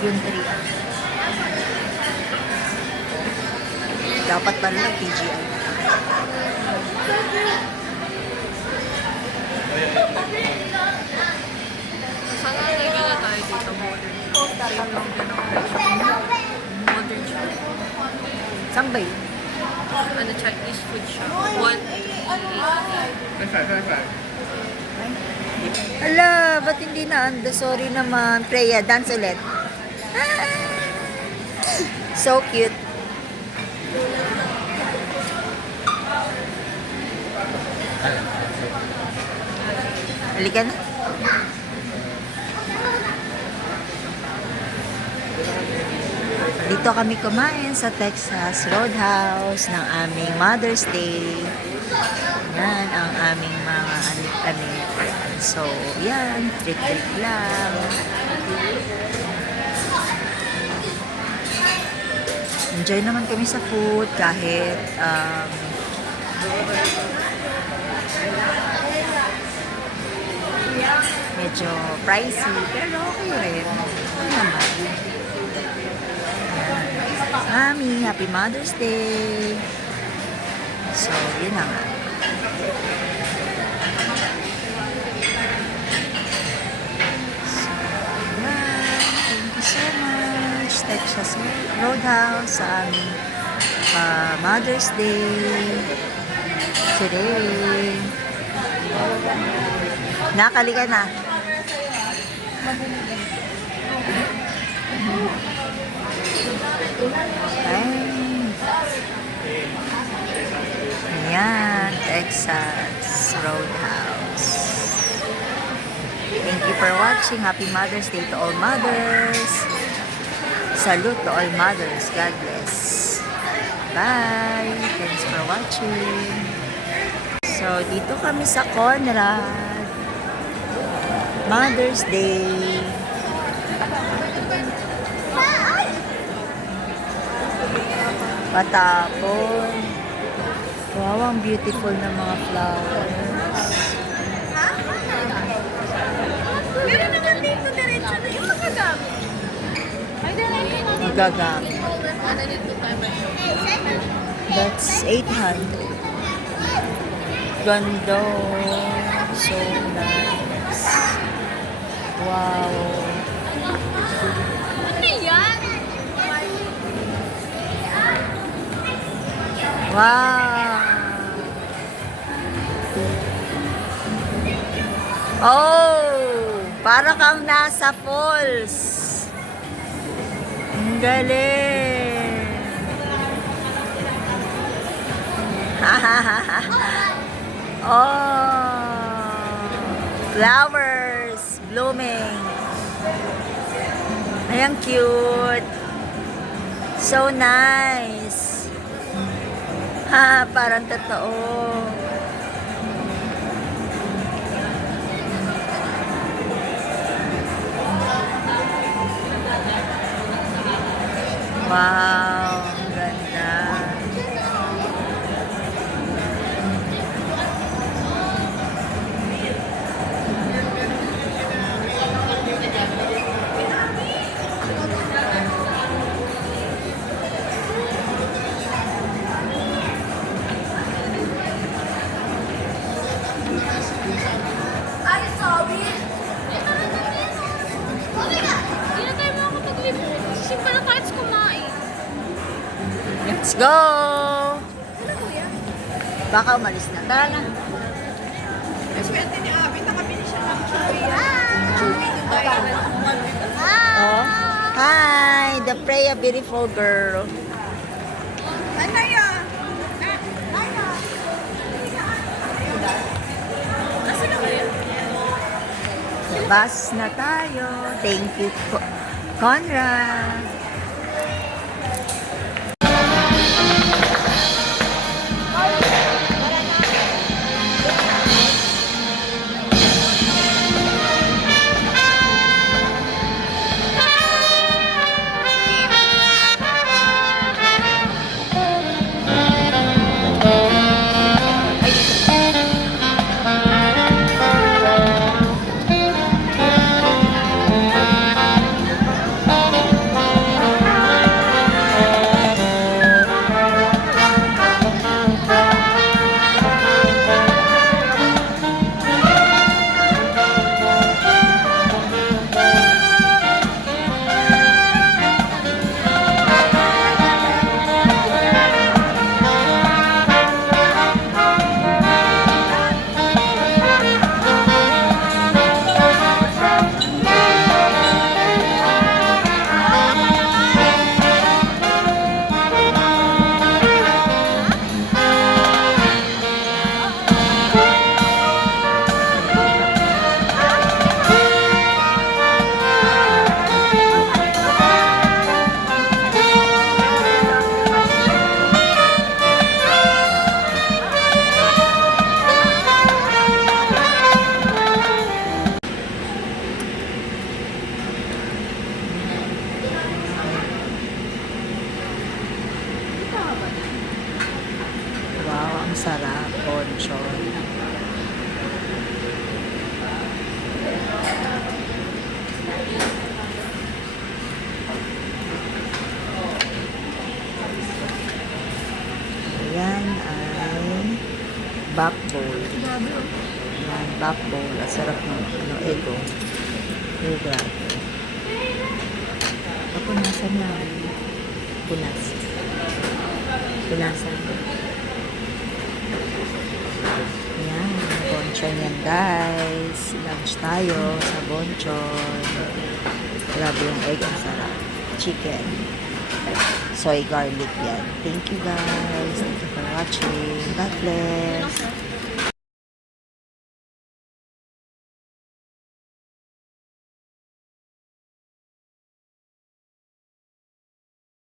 Yung 3. Dapat pala PGI. Sana nagkala tayo dito modern shop. Same lang din ako. Modern shop. Saan ba yun? Ano, Chinese food shop. 188. Ala, ba't hindi na anda? Sorry naman. Freya, dance ulit. Ah! So cute. Halika na. Dito kami kumain sa Texas Roadhouse ng aming Mother's Day. Yan ang aming mga anit-anit. So, yan. Treat-treat lang. Enjoy naman kami sa food kahit medyo pricey. Pero okay rin. Ano naman. Mami, Happy Mother's Day! So, yun na nga. So, yan. Thank you so much. Texas Roadhouse sa aming Mother's Day today. Nakaliga na. Ayan, Texas Roadhouse. Thank you for watching. Happy Mother's Day to all mothers. Salute to all mothers. God bless. Bye. Thanks for watching. So, dito kami sa Conrad. Mother's Day. Patapon. Wow, ang beautiful na mga flowers. Meron naman dito diretso na yung magagamit. Ay, diretso na dito. Magagamit. Ano dito tayo ba? That's 800. Ganda. So nice. Wow. Ano yan? Wow. Oh, para kang nasa falls. Ang galing. Oh, flowers blooming. Ayan, cute. So nice. Ha, parang totoo. Wow, ang ganda. Ay, sorry. Hindi na tayo makakapag-libot. Simple na tayo kumain. Let's go! Ano kuya? Baka umalis na. Tara na. Swerte ni Abby, nakabili siya ng chewy. Chewy Dubai. Oh. Hi, the Freya beautiful girl. Ano yan? Nasaan na kayo? Bus na tayo. Thank you, Conrad. bap bowl. Grabe, oh. Yan, bap bowl. Ang sarap ng ano, ego. Oh, grabe. Punasan na. Punas. Punasan. Yan, bonchon yan guys. Lunch tayo sa bonchon. Grabe yung egg, ang sarap. Chicken. Soy garlic yan. Thank you guys. Thank you for watching. God bless.